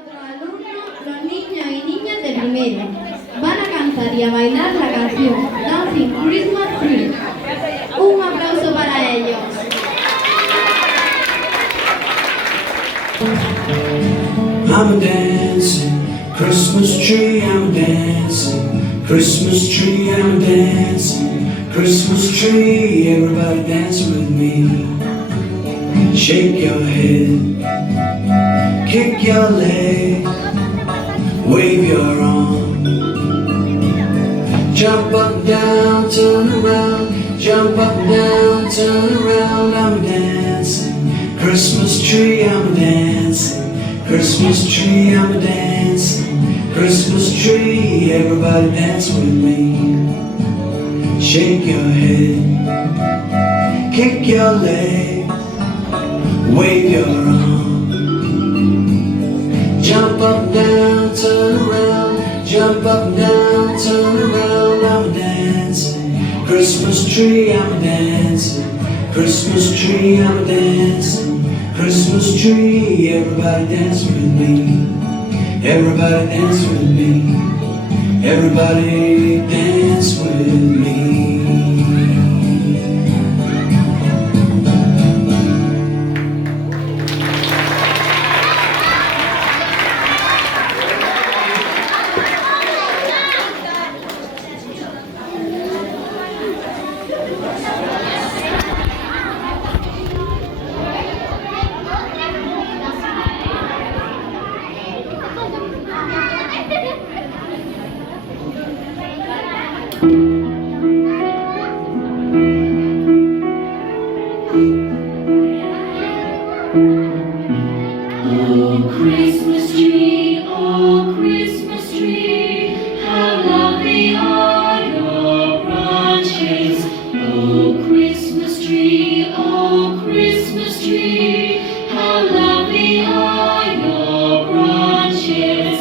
Otro alumno, los niños y niñas de primero, van a cantar y a bailar la canción Dancing Christmas Tree. Un aplauso para ellos. I'm a dancing Christmas tree, I'm a dancing Christmas tree, I'm a dancing Christmas tree. Everybody dance with me. Shake your head, kick your leg, wave your arm. Jump up, down, turn around. Jump up, down, turn around. I'm a dancing Christmas tree, I'm a dancing Christmas tree, I'm a dancing Christmas tree. Everybody dance with me. Shake your head, kick your leg, wave your arm. Jump up, down, turn around. Jump up, down, turn around. I'm a dancing Christmas tree, I'm a dancing Christmas tree, I'm a dancing Christmas tree. Everybody dance with me. Everybody dance with me. Everybody dance with me. Oh, Christmas tree, oh, Christmas tree, how lovely are your branches. Oh, Christmas tree, how lovely are your branches.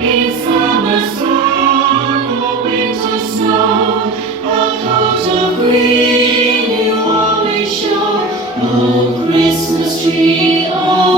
In summer sun or winter snow, a coat of green you always show. Oh, Christmas tree, oh,